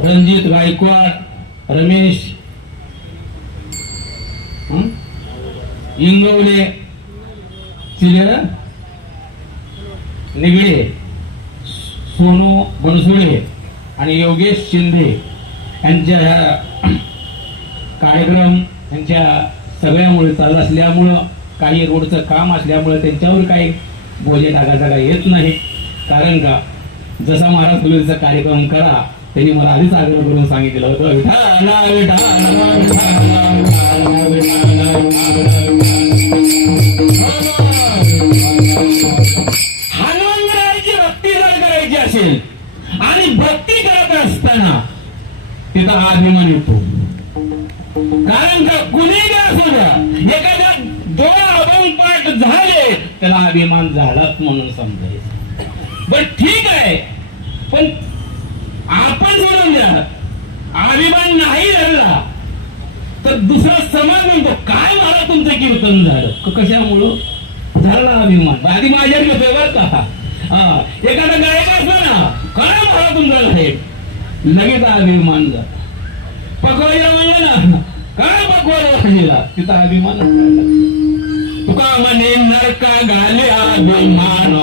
रणजित गायकवाड रमेश इंगवले सिलेर निगडे सोनू बनसुळे आणि योगेश शिंदे यांच्या ह्या कार्यक्रम यांच्या सगळ्यामुळे चालू असल्यामुळं काही रोडचं काम असल्यामुळं त्यांच्यावर काही बोजे टाकायचा काही येत नाही. कारण का? जसा महाराज तुलसीचा कार्यक्रम करा त्यांनी मला आधीच आग्रह करून सांगितलं होतं हनुमान भक्ती जर करायची असेल आणि भक्ती करत असताना तिथं हा अभिमान येतो कारण का कुणी असू द्या एखाद्या दोन अभंग पाठ झाले त्याला अभिमान झालाच म्हणून समजायचं. बर ठीक आहे. पण आपण सोडून द्या अभिमान नाही धरला तर दुसरा समाज म्हणतो काय मला तुमचं कीर्तन झालं? कशामुळं? झाला अभिमान. आधी माझ्या घेतोय बरं का? एखादा गायक असला ना काय मला तुमचा साहेब? लगेच अभिमान झाला. पकवायला म्हणलं ना काय पकवायला वाजीला तिथं अभिमान तुका म्हणे नरका गाले अभिमान.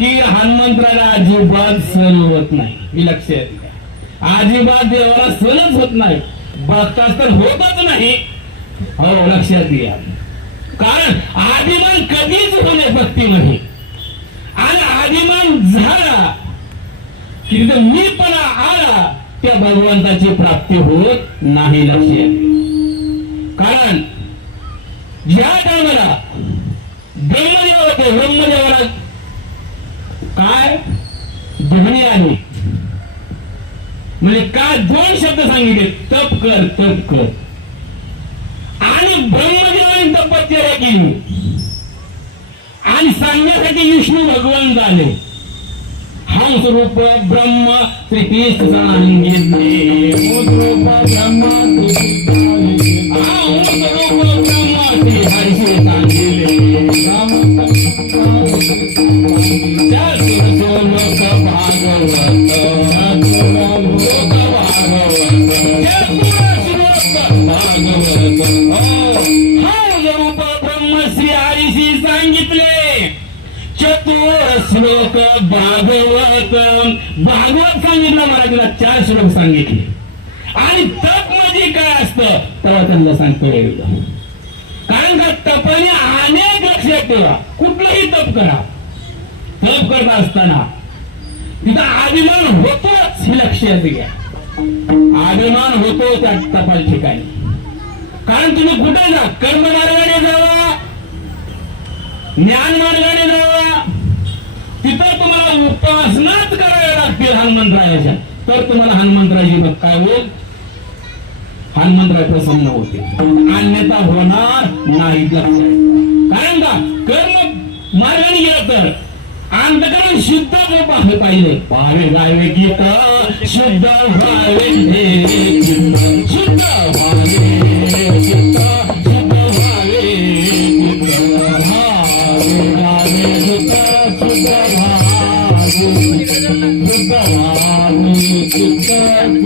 की हनुमंतराला अजिबात सण होत नाही. मी लक्षात घ्या अजिबात देवाला सणच होत नाही. बघताच तर होतच नाही. हो लक्षात घ्या. कारण आदिमान कधीच होणे भक्तीमध्ये आणि आदिमान झाला की तिथं पण आला त्या भगवंताची प्राप्ती होत नाही लक्षात कारण ज्या टायमाला ब्रह्मदेव होते ब्रह्मदेवाला काय ध्वनी आहे म्हणजे काय दोन शब्द सांगितले? तप कर तप कर. आणि ब्रह्मदेवाने तपश्चर्या केली. आणि सांगण्यासाठी विष्णू भगवान झाले. हंस रूप ब्रह्म श्रीकृष्ण सांगितले. रूप ब्रह्म हंस रूप ब्रह्म श्री हरिशी सांगितले हंस सांगितले. श्लोक भागवत भागवत सांगितलं. मराठीला चार श्लोक सांगितले. आणि तप म्हणजे काय असतं? तेव्हा त्यांना सांगतो एकदा कारण का तपने अनेक लक्षात ठेवा. कुठलंही तप करा. तप करत असताना तिथं अभिमान होतोच हे लक्षात घ्या अभिमान होतो त्या तपाल ठिकाणी. कारण तुम्ही कुठे जा? कर्म मार्गाने जावा. ज्ञान मार्गाने जावा. तिथं तुम्हाला उपासनाच कराव्या लागतील हनुमंतरायाच्या. तर तुम्हाला हनुमंतराजी बघ काय होईल? हनुमंतराय प्रसन्न होते. अन्यथा होणार नाही लक्षात कारण का कर्म मार्गाने गेला तर अंधकार शुद्ध व्हावे पाहिजे पावे गावे गीता शुद्ध व्हावे हे गीत. शुद्ध व्हावे गीत,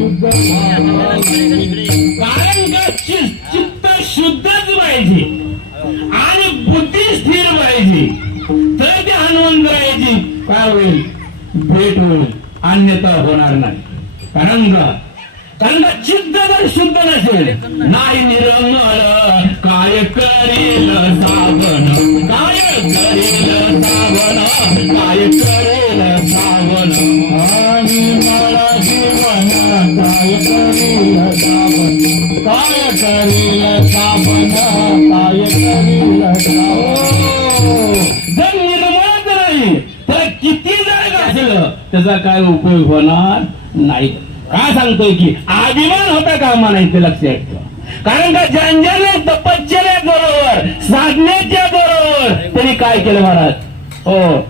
शुद्ध होईल अन्यथा होणार नाही. कारण का? कारण का चित्त जर शुद्ध नसेल? नाही निरंगळ काय करील सावन काय करील सावन काय करील सावन त्याचा काय उपयोग होणार नाही? का सांगतोय की अभिमान होता कामा नाही ते लक्षात ठेवा कारण का ज्यांच्याने तपश्चर्या बरोबर साधण्याच्या बरोबर त्यांनी काय केलं महाराज? हो.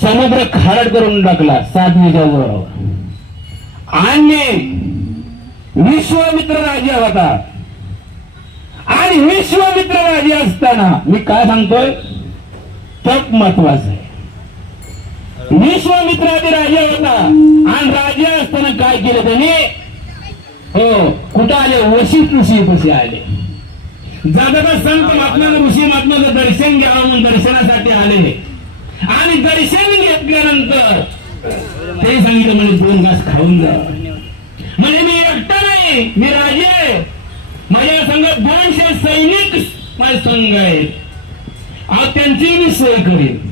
समुद्र खारट करून टाकला साधनेच्या बरोबर आणि विश्वामित्र राजा होता. आणि विश्वामित्र राजे असताना मी काय सांगतोय? तप महत्वाचं आहे. विश्वामित्र आधी राजा होता. आणि राजा असताना काय केलं त्याने? हो कुठं आले? वशित ऋषी कसे आले. जाता संत महात्मा ऋषी महात्माचं दर्शन घ्यावं म्हणून दर्शनासाठी आले. आणि दर्शन घेतल्यानंतर ते सांगितलं म्हणे दोन घास खाऊन जा. म्हणजे मी एकटा नाही मी राजे माझ्या संघात दोनशे सैनिक माझे संघ आहेत. अहो, त्यांची मी सोय करेन.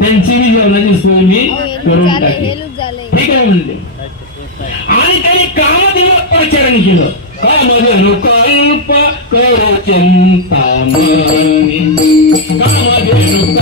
त्यांची मी जेवणाची सोय मी अहो, हे लूज करून झाले हे टाकेन लूज झाले ठीक आहे म्हणले आणि त्यांनी कामदेव प्रचारण केलं कामधेनु कल्प करो चिंतामणी कामधेनु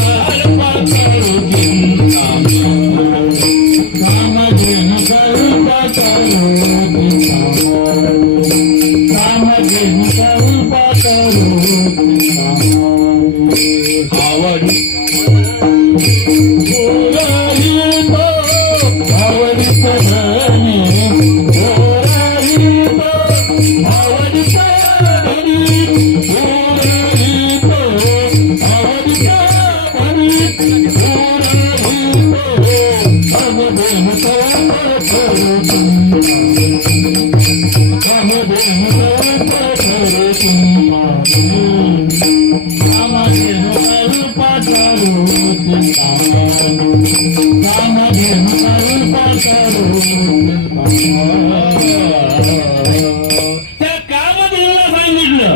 त्या कामधेनुला सांगितलं.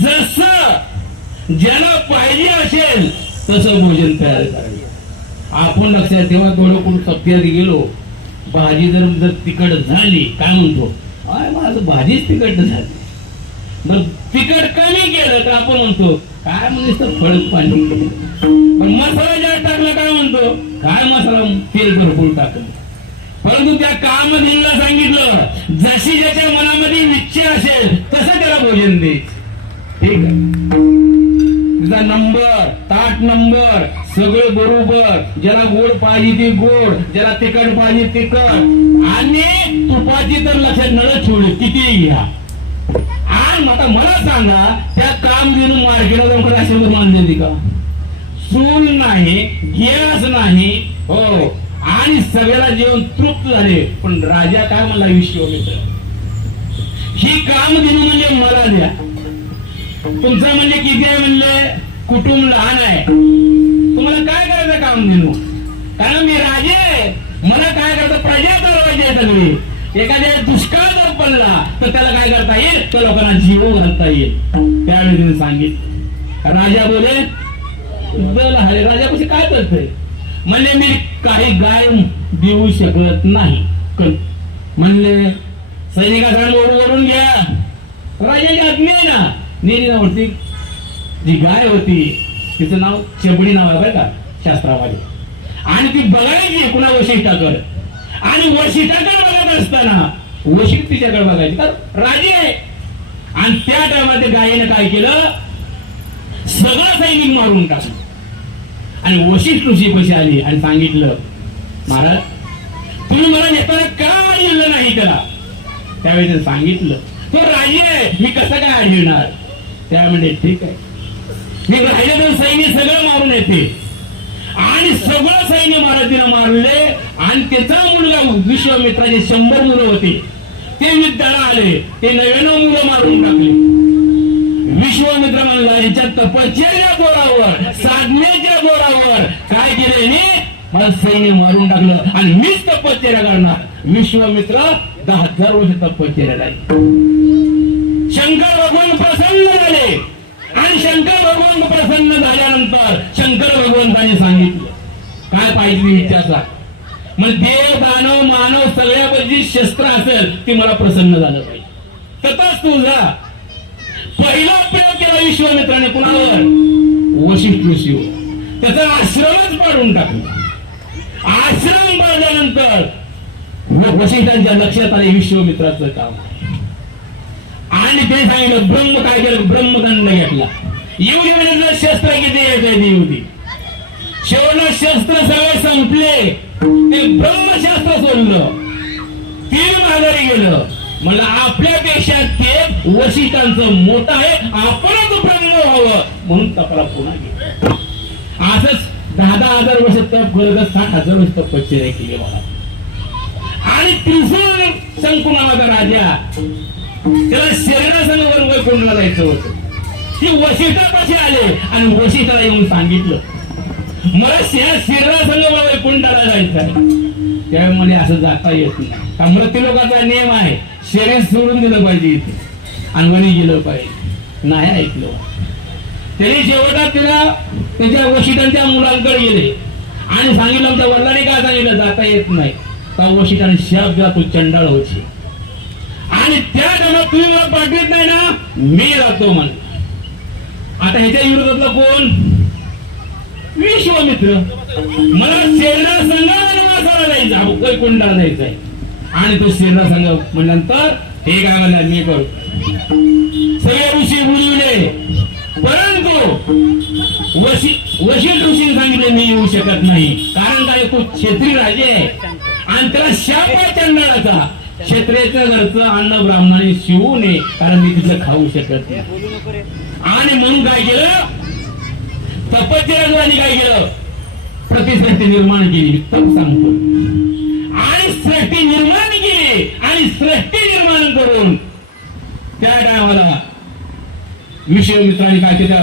जस ज्याला पाहिजे असेल तसं भोजन तयार करायचं. आपण लक्षात ठेवा थोडं कोण सप्त्यात गेलो भाजी जर जर तिखट झाली काय म्हणतो? अय माझं भाजीच तिखट झाली. मग तिखट कमी केलं तर आपण म्हणतो काय म्हणतो फळक पाणी? पण मसाला जास्त टाकला काय म्हणतो? काय मसाला तेल भरपूर टाकलं? परंतु त्या कामधेनुला सांगितलं जशी ज्याच्या मनामध्ये इच्छा असेल तसं त्याला भोजन दे. ठीक आहे? तुझा नंबर ताट नंबर सगळं बरोबर. ज्याला गोड पाहिजे ते गोड ज्याला तिखट पाहिजे तिखट. आणि तुपाची तर लक्षात नळ छोड किती घ्या. आणि आता मला सांगा त्या काम घेऊन मार्केटला जाऊन कधी आशीर्वाद का? चूल नाही गॅस नाही. हो. आणि सगळ्याला जेवण तृप्त झाले. पण राजा काय म्हणला विश्वमित्र ही काम दिली म्हणजे मला द्या. तुमचं म्हणजे किती आहे म्हणले कुटुंब लहान आहे. तुम्हाला काय करायचं काम देणू कारण मी राजे मला काय करतं प्रजा चालवायची आहे सगळी. एखाद्या दुष्काळ जर पडला तर त्याला काय करता येईल? तर लोकांना जीव घालता येईल. त्यावेळी तिने सांगितलं. राजा बोले बल हरे राजापाशी काय करतोय? म्हणजे मी काही गाय देऊ शकत नाही. म्हणले सैनिकांना ओढून घ्या. राजाची आज्ञा आहे ना. नेली होती जी गाय होती तिचं नाव चेबडी नाव आहे बरं का शास्त्रामध्ये आणि ती बघायची कुणा वशिष्ठाकड. आणि वशिष्ठाकड बघत असताना वशिष्ठ तिच्याकडे बघायची. तर राजे आहे. आणि त्या टायमात गायीने काय केलं? सगळं सैनिक मारून टाकलं. आणि वशिष्ठ ऋषी कशी आली आणि सांगितलं महाराज तुम्ही मला नेताना का आढळलं नाही त्याला? त्यावेळी सांगितलं तो राजे आहे मी कसं काय आढळणार त्यामुळे ठीक आहे. मी राहिले सैन्य सगळं मारून येते. आणि सगळं सैन्य महाराजीनं मारले आणि त्याचा मुलगा विश्वामित्राचे शंभर मुलं होते. ते युद्धाला आले ते नव्याण्णव मुलं मारून टाकले. विश्वामित्र म्हणला यांच्या तपश्चर्या बोरावर साधनेच्या बोरावर. काय केले मी? मला सैन्य मारून टाकलं आणि मीच तपश्चर्या करणार. विश्वामित्र दहा हजार वर्ष तपश्चर्या लागली शंकर भगवान प्रसन्न झाले. आणि शंकर भगवान प्रसन्न झाल्यानंतर शंकर भगवंताने सांगितलं. काय पाहिजे इच्छा मग देव दानव मानव सगळ्यापैकी शस्त्र असेल ती मला प्रसन्न झालं पाहिजे. तथाच तुझा पहिला प्रयोग केला विश्वामित्राने कुणावर? वशिष्ठ ऋषीवर. त्याचा आश्रमच पाडून टाकला. आश्रम पाळल्यानंतर वशिष्ठांच्या लक्षात आले विश्वमित्राचं काम. आणि ते सांगितलं ब्रह्म काय केलं? ब्रह्मदंड घेतला. येऊन शस्त्र किती येते येऊ दे. शेवट शस्त्र सगळे संपले. ते ब्रह्मशास्त्र सोडलं. तीन माघारी गेलं. म्हणलं आपल्यापेक्षा ते वशिष्ठांचं मोठं आहे आपणच ब्रह्म व्हावं. म्हणून तपला पुन्हा गेला असंच दहा दहा हजार वर्ष तप करत साठ हजार वर्ष तपश्चर्या केली मला. आणि त्रिशूळ शंकू नावाचा राजा त्याला शरीरासंग वर्ग कोणाला जायचं होतं? ते वशिष्ठापाशी आले आणि वशिष्ठाला येऊन सांगितलं मला त्या शरीरासंग मला वैकुंठाला जायचं आहे? त्यामुळे असं जाता येत नाही. कामृती लोकांचा नियम आहे. शरीर सोडून दिलं पाहिजे इथे. अंगणी गेलं पाहिजे. नाही ऐकलं. तरी शेवटात तिला त्याच्या वशिटांच्या मुलांकडे गेले. आणि सांगितलं आमच्या वडिलांनी काय सांगितलं? जाता येत नाही. का वशिटाने शाप द्या तू चंडाळ होशी आणि त्या टायमात तुम्ही मला पाठवत नाही ना मी राहतो म्हण. आता ह्याच्या विरोधातला कोण? विश्वामित्र. मला शेरणा संघाला नवासाला जायचा. वैकुंठाला जायचंय. आणि तो शेरणा संघ म्हणल्यानंतर हे काय म्हणला मी करू. सगळे ऋषी बोलवले परंतु वशी वशील ऋषीने सांगितले मी येऊ शकत नाही. कारण काय तो क्षेत्री राजे आणि त्याला शाप आहे चंडाळाचा क्षेत्रेचं घरचं अन्न ब्राह्मणाने शिवू नये कारण मी तिथलं खाऊ शकत नाही. आणि म्हणून काय केलं? तपश्चर्याने काय केलं? प्रतिसृष्टी निर्माण केली. सांगतो. आणि सृष्टी निर्माण केली आणि सृष्टी निर्माण करून त्या टायमाला विषय मित्रांनी काय त्या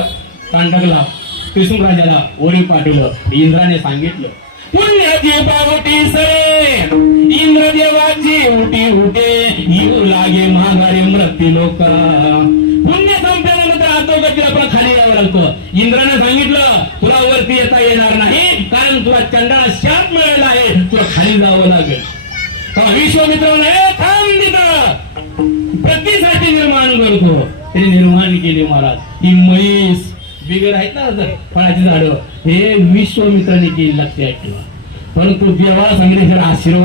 तांडकला कृष्ण राजाला ओरी पाठवलं. इंद्राने सांगितलं पुण्य पावटी सरे इंद्रदेवाची उटी उठे येऊ लागे माघारे मृत्यू लोक पुण्य संपल्यानंतर खाली यावं लागतं इंद्राने सांगितलं तुला वरती येता येणार नाही कारण तुला चंडाळा शाप मिळाला आहे तुला खाली जावं लागेल. तेव्हा विश्वामित्र थांब तिथं. प्रतिसाठी निर्माण करतो. त्याने निर्माण केले महाराज. ही म्हैस बिगर आहेत ना जर फळाची झाडं. हे विश्वमित्राने केली लागते ऐकलं परंतु देवाला सांगितले आशीर्वाद